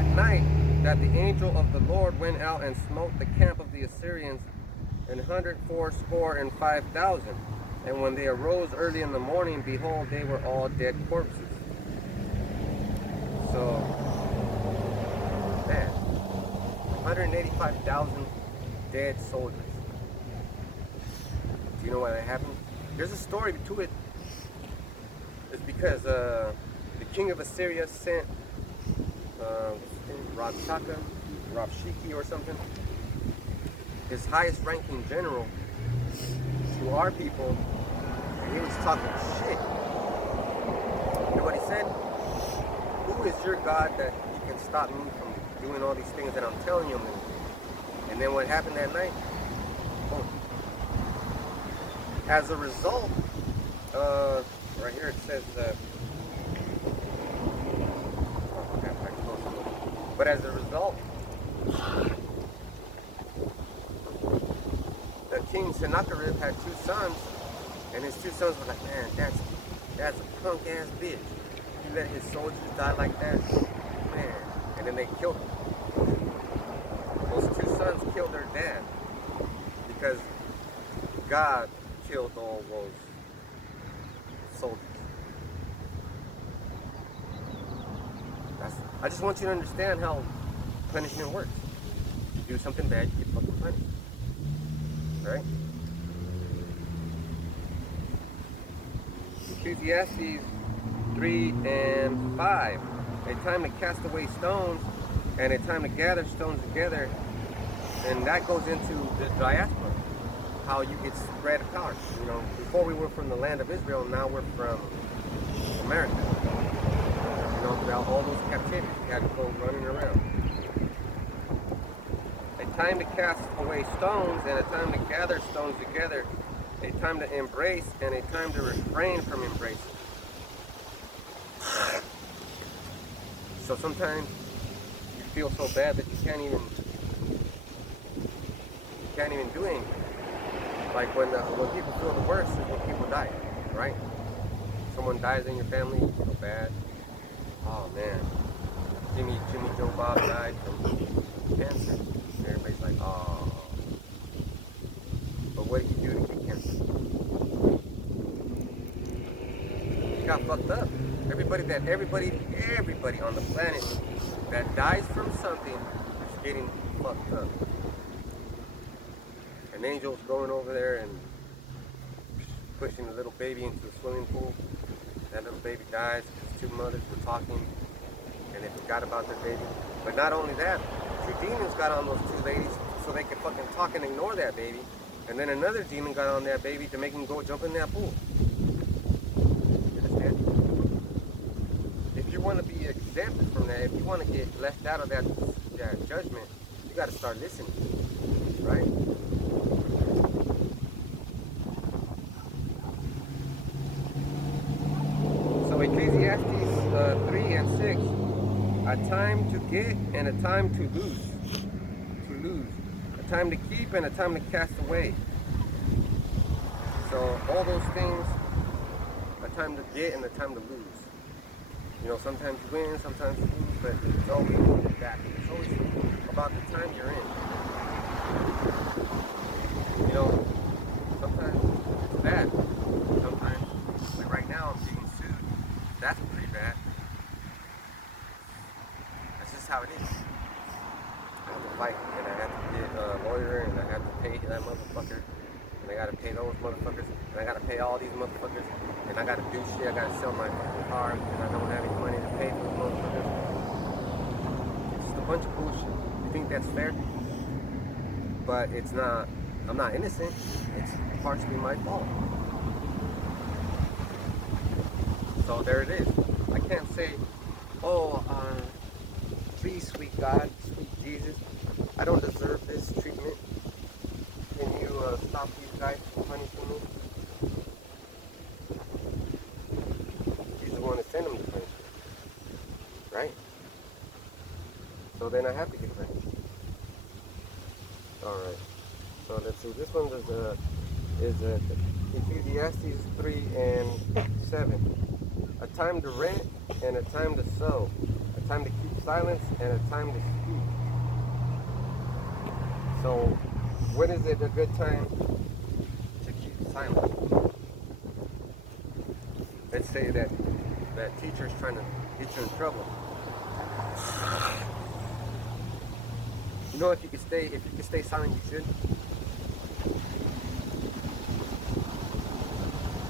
that night that the angel of the Lord went out and smote the camp of the Assyrians 185,000. And when they arose early in the morning, behold, they were all dead corpses. So, man, 185,000 dead soldiers. Do you know why that happened? There's a story to it. It's because the king of Assyria sent Rabshakeh or something, his highest ranking general, to our people, and he was talking shit. You know what he said? Who is your God that you can stop me from doing all these things that I'm telling you? And then what happened that night? Boom. As a result, right here it says, but as a result, the king Sennacherib had two sons, and his two sons were like, man, that's a punk ass bitch. He let his soldiers die like that, man. And then they killed him. Those two sons killed their dad because God killed all those soldiers. I just want you to understand how punishment works. You do something bad, you get fucking punished. Right? Ecclesiastes 3:5. A time to cast away stones and a time to gather stones together. And that goes into the diaspora. How you get spread apart. You know, before we were from the land of Israel, now we're from America. You know, throughout all those captivities, we had to go running around. A time to cast away stones and a time to gather stones together. A time to embrace and a time to refrain from embracing. So sometimes you feel so bad that you can't even do anything. Like when people feel the worst is when people die, right? Someone dies in your family, you feel bad. Oh man, Jimmy Joe Bob died from cancer. And everybody's like, oh. But what did he do to get cancer? He got fucked up. Everybody on the planet that dies from something is getting fucked up. An angel's going over there and pushing a little baby into the swimming pool. That little baby dies because two mothers were talking and they forgot about their baby. But not only that, two demons got on those two ladies so they could fucking talk and ignore that baby. And then another demon got on that baby to make him go jump in that pool. You understand? If you want to be exempted from that, if you want to get left out of that judgment, you got to start listening, right? So Ecclesiastes 3:6, a time to get and a time to lose, a time to keep and a time to cast away. So all those things, a time to get and a time to lose. You know, sometimes you win, sometimes you lose, but it's always that. It's always about the time you're in. You know, sometimes it's bad. Sometimes, like right now, I'm being sued. That's pretty bad. That's just how it is. I have to fight, and I have to get a lawyer, and I have to pay that motherfucker, and I gotta pay those motherfuckers, and I gotta pay all these motherfuckers, and I gotta do shit. I gotta sell my fucking car because I don't have any money to pay for those motherfuckers. It's just a bunch of bullshit. You think that's fair? But it's not. I'm not innocent. It's partially my fault. So there it is. I can't say, oh, please, sweet God, sweet Jesus, I don't deserve this treatment. Can you stop these guys from punishing me? He's the one that sent them to punish me, right? So then I have to get punished. All right. So let's see. This one is Ecclesiastes 3:7. A time to rent and a time to sow. A time to keep silence and a time to speak. So, when is it a good time to keep silent? Let's say that teacher's trying to get you in trouble. You know, if you could stay silent, you should.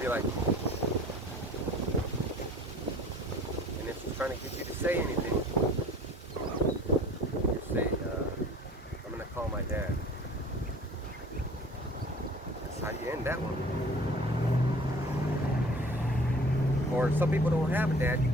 Be like, and if she's trying to get you to say anything, you say, I'm gonna call my dad. That's how you end that one. Or some people don't have a dad. You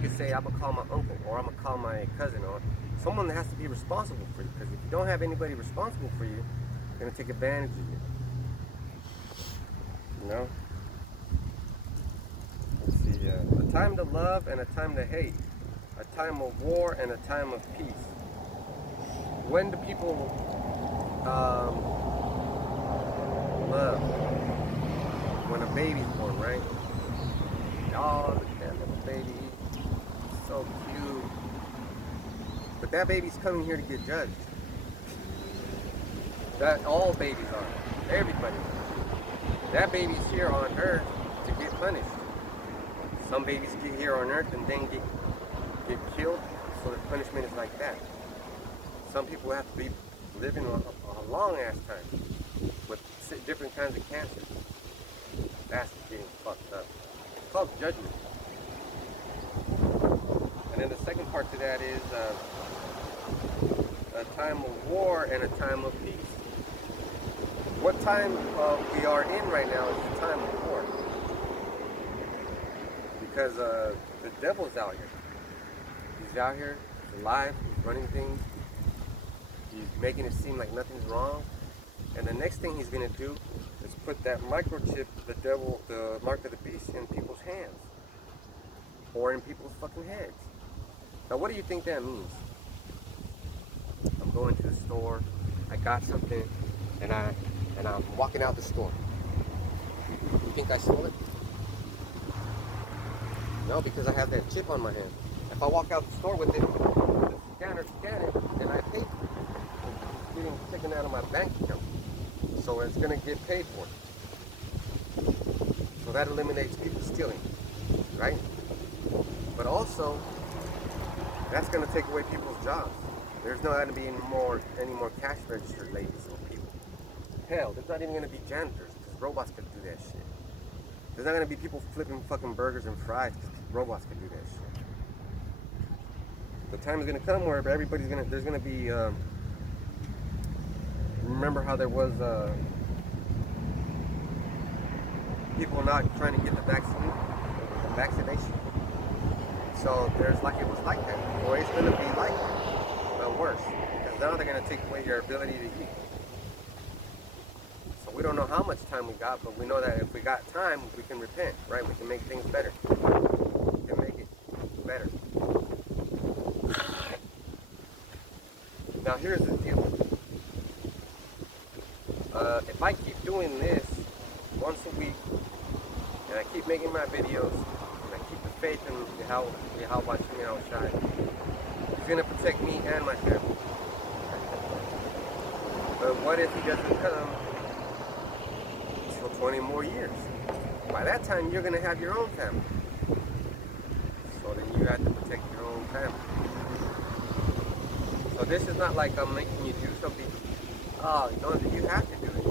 could say, I'm gonna call my uncle, or I'm gonna call my cousin, or someone that has to be responsible for you. Because if you don't have anybody responsible for you, they're gonna take advantage of you. You know. Let's see. A time to love and a time to hate. A time of war and a time of peace. When do people love? When a baby's born, right? Oh, look at that little baby. So cute. But that baby's coming here to get judged. That all babies are. Everybody. That baby's here on earth to get punished. Some babies get here on earth and then get killed, so the punishment is like that. Some people have to be living a long ass time with different kinds of cancer. That's getting fucked up. It's called judgment. And then the second part to that is a time of war and a time of peace. What time we are in right now is the time of war. Because the devil's out here. He's out here, he's alive, he's running things. He's making it seem like nothing's wrong. And the next thing he's going to do is put that microchip, the mark of the beast, in people's hands. Or in people's fucking heads. Now what do you think that means? I'm going to the store, I got something, and I'm walking out the store. You think I stole it? No, because I have that chip on my hand. If I walk out the store with it, the scanner scan it, and I pay for it. It's getting taken out of my bank account. So it's going to get paid for. So that eliminates people stealing, right? But also, that's going to take away people's jobs. There's not going to be any more cash register ladies or people. Hell, there's not even going to be janitors because robots could do that shit. There's not going to be people flipping fucking burgers and fries because robots could do that shit. The time is going to come where there's going to be, remember how there was people not trying to get the vaccination? So it was like that, or it's going to be like that, but worse, because now they're going to take away your ability to eat. So we don't know how much time we got, but we know that if we got time, we can repent, right? We can make things better. We can make it better. Now here's the deal. If I keep doing this once a week, and I keep making my videos, and I keep the faith in Yahweh Shai, He's going to protect me and my family. But what if He doesn't come until 20 more years? By that time, you're going to have your own family. So then you have to protect your own family. So this is not like I'm making you do something. Oh, no, you have to do it.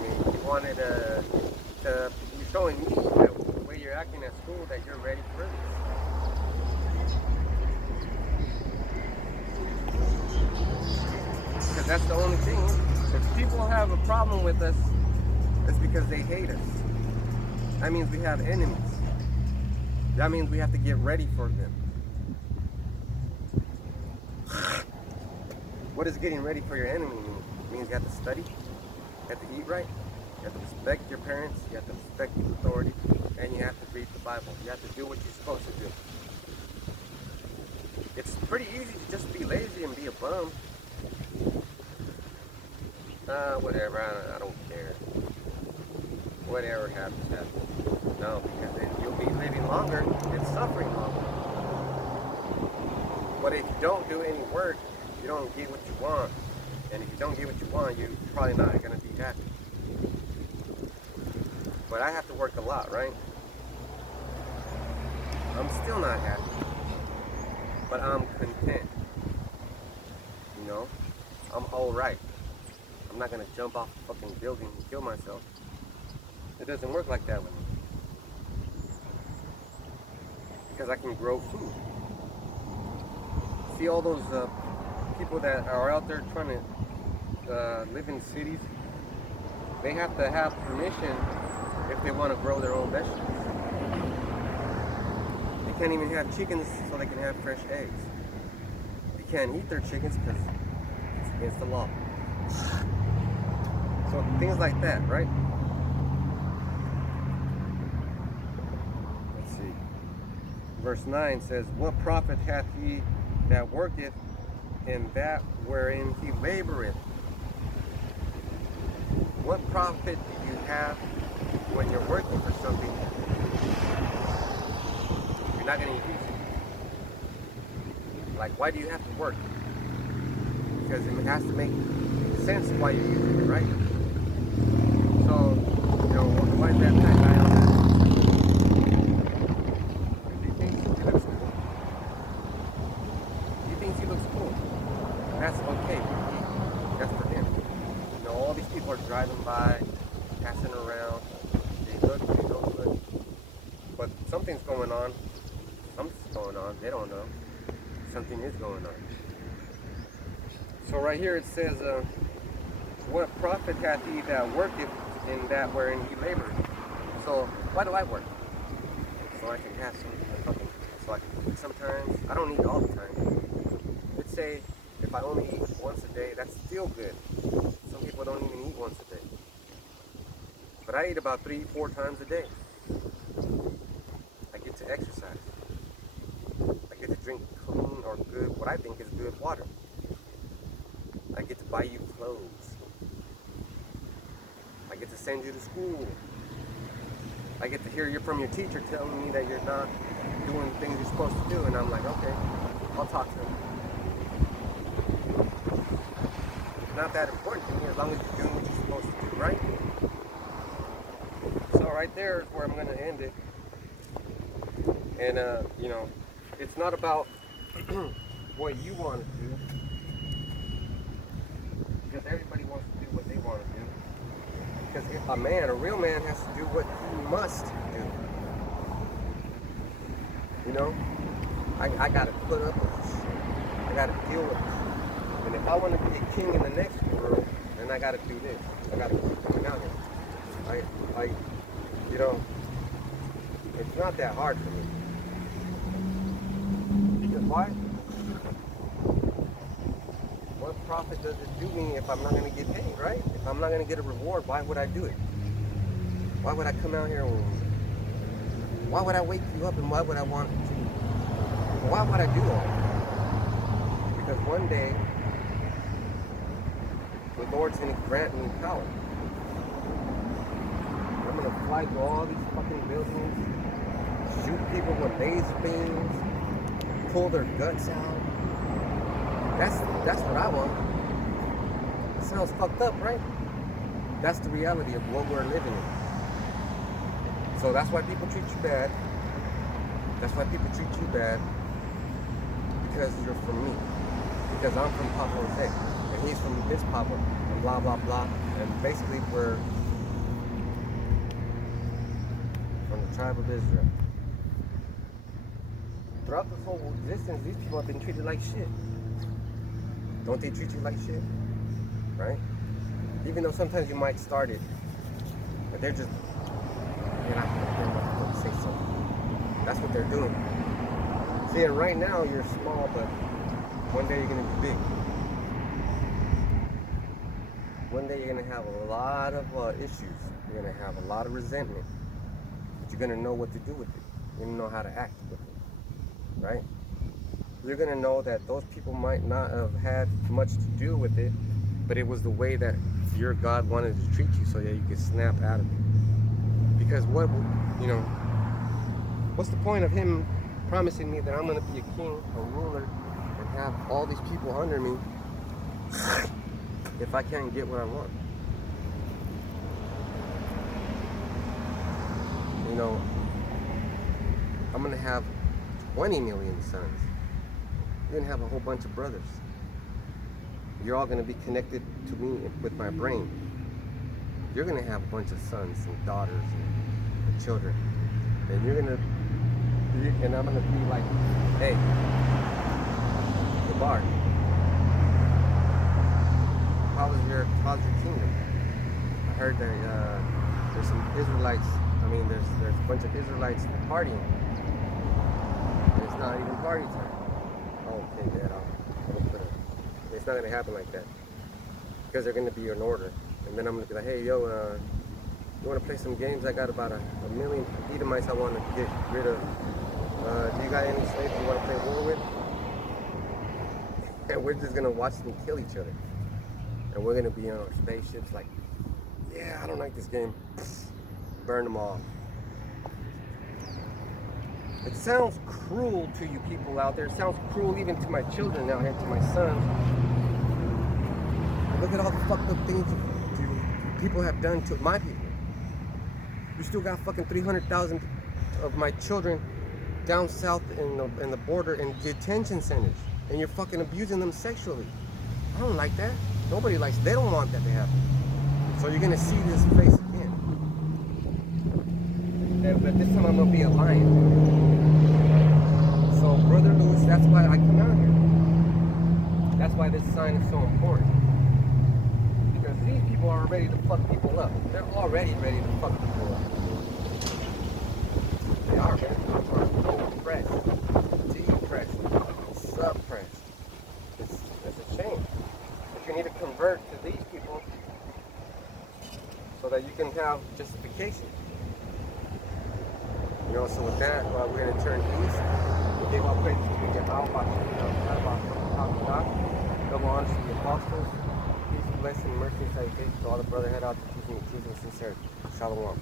You wanted you're showing me that the way you're acting at school that you're ready for this. Because that's the only thing. If people have a problem with us, it's because they hate us. That means we have enemies. That means we have to get ready for them. What does getting ready for your enemy mean? It means you have to study, you have to eat right, you have to respect your parents, you have to respect authority, and you have to read the Bible. You have to do what you're supposed to do. It's pretty easy to just be lazy and be a bum. Whatever, I don't care. Whatever happens, happens. No, because then you'll be living longer, it's suffering longer. But if you don't do any work, you don't get what you want. And if you don't get what you want, you're probably not going to be happy. But I have to work a lot, right? I'm still not happy. But I'm content. You know? I'm alright. I'm not going to jump off the fucking building and kill myself. It doesn't work like that with me. Because I can grow food. See all those people that are out there trying to live in cities? They have to have permission if they want to grow their own vegetables. They can't even have chickens so they can have fresh eggs. They can't eat their chickens because it's against the law. So things like that, right? Let's see. Verse 9 says, "What profit hath he that worketh in that wherein he laboreth?" What profit do you have when you're working for something you're not going to use it? Like, why do you have to work? Because it has to make sense why you're using it, right? So, you know, why is that guy on that? Because he thinks he looks cool. He thinks he looks cool. And that's okay. That's for him. You know, all these people are driving by, passing around. They look, they don't look. But something's going on. Something's going on. They don't know. Something is going on. So right here it says, "What profit hath he that worketh in that wherein he laboreth?" So why do I work? So I can have something. So I can eat sometimes. I don't eat all the time. Let's say if I only eat once a day, that's still good. Some people don't even eat once a day. But I eat about 3-4 times a day. I get to exercise. I get to drink clean or good, what I think is good water. I get to buy you clothes. I get to send you to school. I get to hear from your teacher telling me that you're not doing the things you're supposed to do, and I'm like, okay, I'll talk to him. It's not that important to me as long as you're doing what you're supposed to do, right? So right there is where I'm going to end it. And, you know, it's not about what you want to do, because everybody wants to do what they want to do. Because if a real man has to do what he must do. You know? I got to put up with this shit. I got to deal with this. And if I want to be a king in the next world, then I got to do this. I got to keep coming out here. You know, it's not that hard for me. Because why? What profit does it do me if I'm not going to get paid, right? If I'm not going to get a reward, why would I do it? Why would I come out here and why would I wake you up and why would I want to? Why would I do all that? Because one day, the Lord's going to grant me power. I'm going to fly through all these fucking buildings, shoot people with laser beams, pull their guts out. That's what I want. It sounds fucked up, right? That's the reality of what we're living in. So that's why people treat you bad. That's why people treat you bad. Because you're from me. Because I'm from Papa Jose. And he's from this Papa. And blah, blah, blah. And basically we're from the tribe of Israel. Throughout this whole existence, these people have been treated like shit. Don't they treat you like shit? Right? Even though sometimes you might start it, but they're just, you're not going to say something. That's what they're doing. See, and right now you're small, but one day you're going to be big. One day you're going to have a lot of issues. You're going to have a lot of resentment. But you're going to know what to do with it. You're going to know how to act with it. Right? You're going to know that those people might not have had much to do with it, but it was the way that your God wanted to treat you so that you could snap out of it. Because what, you know, What's the point of him promising me that I'm going to be a king, a ruler, and have all these people under me if I can't get what I want? You know, I'm going to have 20 million sons. You're going to have a whole bunch of brothers. You're all going to be connected to me with my brain. You're going to have a bunch of sons and daughters and children. And you're going to, and I'm going to be like, hey, Gabar, how's your kingdom? I heard that there's some Israelites, there's a bunch of Israelites partying. It's not even party time. Oh, okay, Dad, it's not going to happen like that. Because they're going to be in order. And then I'm going to be like, hey, yo, you want to play some games? I got about a million Edomites I want to get rid of. Do you got any slaves you want to play war with? And we're just going to watch them kill each other. And we're going to be on our spaceships like, yeah, I don't like this game. Burn them all. It sounds cruel to you people out there. It sounds cruel even to my children out here, to my sons. Look at all the fucked up things people have done to my people. You still got fucking 300,000 of my children down south in the border in detention centers, and you're fucking abusing them sexually. I don't like that. Nobody likes. They don't want that to happen. So you're gonna see this face again. But this time I'm gonna be a lion. So Brother Lewis, that's why I come out here. That's why this sign is so important. Because these people are ready to fuck people up. They're already ready to fuck people up. They are, man. People are oppressed, depressed, suppressed. It's a shame. But you need to convert to these people so that you can have justification. You know, so with that, we're going to turn east. We gave our praise to Yahweh, double honors to the apostles. Peace, blessing, mercy, and salvation to all the brotherhood out there teaching the truth and sincerity. Shalom.